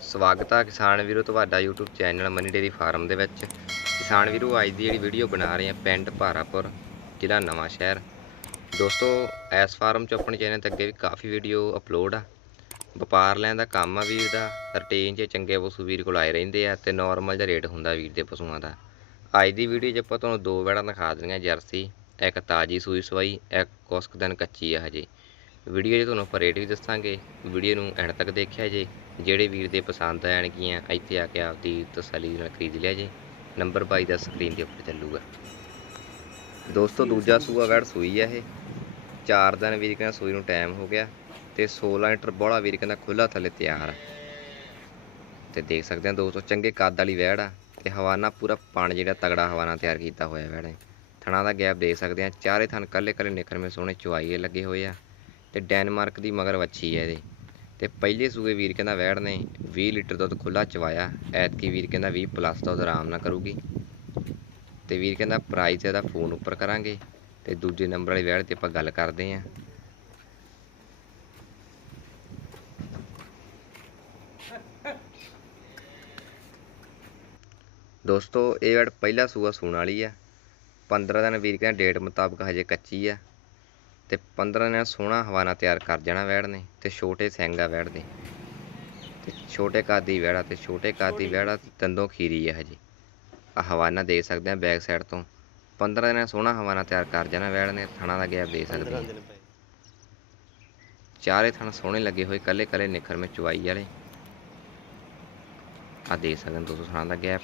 ਸਵਾਗਤ ਆ ਕਿਸਾਨ ਵੀਰੋ ਤੁਹਾਡਾ YouTube channel Mani dairy farm ਦੇ ਵਿੱਚ। ਕਿਸਾਨ ਵੀਰੋ, ਅੱਜ ਦੀ ਜਿਹੜੀ ਵੀਡੀਓ ਬਣਾ ਰਹੇ ਆ ਪਿੰਡ ਭਾਰਾਪੁਰ, ਜ਼ਿਲ੍ਹਾ ਨਵਾਂ ਸ਼ਹਿਰ। ਦੋਸਤੋ ਐਸ ਫਾਰਮ 'ਚ ਆਪਣੇ ਚੈਨਲ ਤੇ ਅੱਗੇ ਵੀ ਕਾਫੀ ਵੀਡੀਓ ਅਪਲੋਡ ਆ। ਵਪਾਰ ਲੈਣ ਦਾ ਕੰਮ ਆ ਵੀਰ ਦਾ, ਰਟੇਨ 'ਚ ਚੰਗੇ ਪਸ਼ੂ ਵੀਰ ਕੋਲ ਆਏ ਰਹਿੰਦੇ ਆ ਤੇ ਨਾਰਮਲ ਜਿਹਾ ਰੇਟ ਹੁੰਦਾ ਵੀਰ ਦੇ ਪਸ਼ੂਆਂ ਦਾ। ਅੱਜ ਦੀ ਵੀਡੀਓ 'ਚ ਆਪਾਂ ਤੁਹਾਨੂੰ ਦੋ ਵੈੜਾਂ ਦਿਖਾ ਦੇਣੀਆਂ ਜਰਸੀ, ਇੱਕ ਤਾਜੀ ਸੂਈ ਸਵਾਈ, ਇੱਕ ਕੁਛ ਕੁ ਦਿਨ ਕੱਚੀ ਆ ਹਜੇ। ਵੀਡੀਓ 'ਚ ਤੁਹਾਨੂੰ ਆਪਾਂ ਰੇਟ ਵੀ ਦੱਸਾਂਗੇ, ਵੀਡੀਓ ਨੂੰ ਐਂਡ ਤੱਕ ਦੇਖਿਆ ਜੇ, ਜਿਹੜੇ ਵੀਰ ਦੇ ਪਸੰਦ ਆਣਗੀਆਂ ਇੱਥੇ ਆ ਕੇ ਆਪਦੀ ਤਸੱਲੀ ਨਾਲ ਖਰੀਦ ਲਿਆ ਜੇ, ਨੰਬਰ 22 ਦਾ ਸਕਰੀਨ ਦੇ ਉੱਪਰ ਚੱਲੂਗਾ। ਦੋਸਤੋ, ਦੂਜਾ ਸੂਆ ਵੈੜ ਸੂਈ ਆ ਇਹ। ਚਾਰ ਦਿਨ ਵੀਰ ਕਹਿੰਦਾ ਸੂਈ ਨੂੰ ਟਾਈਮ ਹੋ ਗਿਆ ਤੇ 16 ਲੀਟਰ ਬੋਲਾ ਵੀਰ ਕਹਿੰਦਾ ਖੁੱਲਾ ਥੱਲੇ ਤਿਆਰ ਆ। ਤੇ ਦੇਖ ਸਕਦੇ ਆ ਦੋਸਤੋ, ਚੰਗੇ ਕੱਦ ਵਾਲੀ ਵੈੜ ਆ ਤੇ ਹਵਾਨਾ ਪੂਰਾ ਪਾਣ ਜਿਹੜਾ ਤਗੜਾ ਹਵਾਨਾ ਤਿਆਰ ਕੀਤਾ ਹੋਇਆ ਵੈੜ ਹੈ। ਥਣਾ ਦਾ ਗੈਪ ਦੇਖ ਸਕਦੇ ਆ, ਚਾਰੇ ਥਣ ਕੱਲੇ ਕੱਲੇ ਨਿਕਰਮੇ ਸੋਹਣੇ ਚੁਆਈਏ ਲੱਗੇ ਹੋਏ ਆ। ਤੇ ਡੈਨਮਾਰਕ ਦੀ ਮਗਰ ਵੱਛੀ ਹੈ ਇਹਦੇ। ਤੇ ਪਹਿਲੇ ਸੂਏ ਵੀਰ ਕਹਿੰਦਾ, ਵੈੜ ਨੇ 20 ਲੀਟਰ ਦੁੱਧ ਖੁੱਲਾ ਚਵਾਇਆ। ਐਤਕੀ ਵੀਰ ਕਹਿੰਦਾ 20 ਪਲੱਸ ਦੁੱਧ ਆਰਾਮ ਨਾਲ ਕਰੂਗੀ। ਤੇ ਵੀਰ ਕਹਿੰਦਾ ਪ੍ਰਾਈਸ ਇਹਦਾ ਫੋਨ ਉੱਪਰ ਕਰਾਂਗੇ ਤੇ ਦੂਜੇ ਨੰਬਰ ਵਾਲੀ ਵੈੜ ਤੇ ਆਪਾਂ ਗੱਲ ਕਰਦੇ ਆਂ। ਦੋਸਤੋ, ਇਹ ਵੈੜ ਪਹਿਲਾ ਸੂਆ ਸੂਣ ਵਾਲੀ ਆ। 15 ਦਿਨ ਵੀਰ ਕਹਿੰਦਾ ਡੇਟ ਮੁਤਾਬਕ ਹਜੇ ਕੱਚੀ ਆ। ਤੇ 15 ਦਿਨ ਸੋਹਣਾ ਹਵਾਨਾ ਤਿਆਰ ਕਰ ਜਾਣਾ ਵੈੜ ਨੇ ਤੇ ਛੋਟੇ ਸਿੰਗ ਆ ਵੈੜ ਦੇ। ਤੇ ਛੋਟੇ ਕੱਦ ਵੈੜਾ ਤੇ ਛੋਟੇ ਕੱਦ ਵੈੜਾ ਦੰਦੋਂ ਖੀਰੀ ਆ ਹਜੇ। ਆ ਹਵਾਨਾ ਦੇ ਸਕਦੇ ਆ ਬੈਕ ਸਾਈਡ ਤੋਂ। 15 ਦਿਨ ਸੋਹਣਾ ਹਵਾਨਾ ਤਿਆਰ ਕਰ ਜਾਣਾ ਵੈੜ ਨੇ ਥਣਾ ਦਾ ਗੈਪ ਦੇ ਸਕਦੇ ਆ। ਚਾਰੇ ਥਣ ਸੋਹਣੇ ਲੱਗੇ ਹੋਏ ਕੱਲੇ ਕੱਲੇ ਨਿਖਰ ਵਿੱਚ ਚੁਆਈ ਵਾਲੇ। ਆ ਦੇ ਸਕਦੇ ਹੋ ਦੋਸਤੋ ਥਣਾ ਦਾ ਗੈਪ।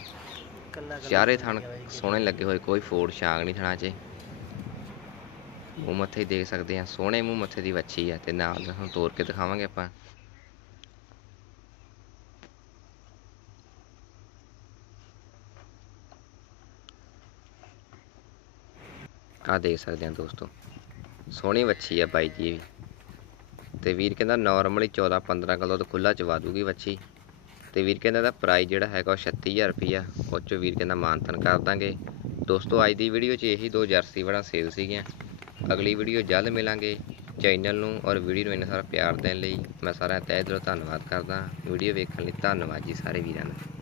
ਚਾਰੇ ਥਣ ਸੋਹਣੇ ਲੱਗੇ ਹੋਏ ਕੋਈ ਫੋੜ ਛਾਂਗ ਨਹੀਂ ਥਣਾ 'ਚ। ਉਹ ਮੱਥੇ ਹੀ ਦੇਖ ਸਕਦੇ ਆ ਸੋਹਣੇ ਮੂੰਹ ਮੱਥੇ ਦੀ ਵੱਛੀ ਆ ਤੇ ਨਾਲ ਹੁਣ ਤੋੜ ਕੇ ਦਿਖਾਵਾਂਗੇ ਆਪਾਂ। ਆ ਦੇਖ ਸਕਦੇ ਆ ਦੋਸਤੋ, ਸੋਹਣੀ ਵੱਛੀ ਆ ਬਾਈ ਜੀ। ਵੀ ਤੇ ਵੀਰ ਕਹਿੰਦਾ ਨਾਰਮਲੀ 14 15 ਕਿਲੋ ਤੋਂ ਖੁੱਲਾ ਚਵਾ ਦੂਗੀ ਵੱਛੀ। ਤੇ ਵੀਰ ਕਹਿੰਦਾ ਦਾ ਪ੍ਰਾਈਸ ਜਿਹੜਾ ਹੈਗਾ ਉਹ 36000 ਰੁਪਈਆ। ਉਹ 'ਚੋਂ ਵੀਰ ਕਹਿੰਦਾ ਮਾਨਤਨ ਕਰ ਦਾਂਗੇ। ਦੋਸਤੋ, ਅੱਜ ਦੀ ਵੀਡੀਓ 'ਚ ਇਹੀ ਦੋ ਜਰਸੀ ਬੜਾ ਸੇਲ ਸੀਗੀਆਂ। ਅਗਲੀ ਵੀਡੀਓ ਜਲਦ ਮਿਲਾਂਗੇ। ਚੈਨਲ ਨੂੰ ਔਰ ਵੀਡੀਓ ਨੂੰ ਇੰਨਾ ਸਾਰਾ ਪਿਆਰ ਦੇਣ ਲਈ ਮੈਂ ਸਾਰਿਆਂ ਦਾ ਤਹਿ ਦਿਲੋਂ ਧੰਨਵਾਦ ਕਰਦਾ। ਵੀਡੀਓ ਵੇਖਣ ਲਈ ਧੰਨਵਾਦ ਜੀ ਸਾਰੇ ਵੀਰਾਂ ਦਾ।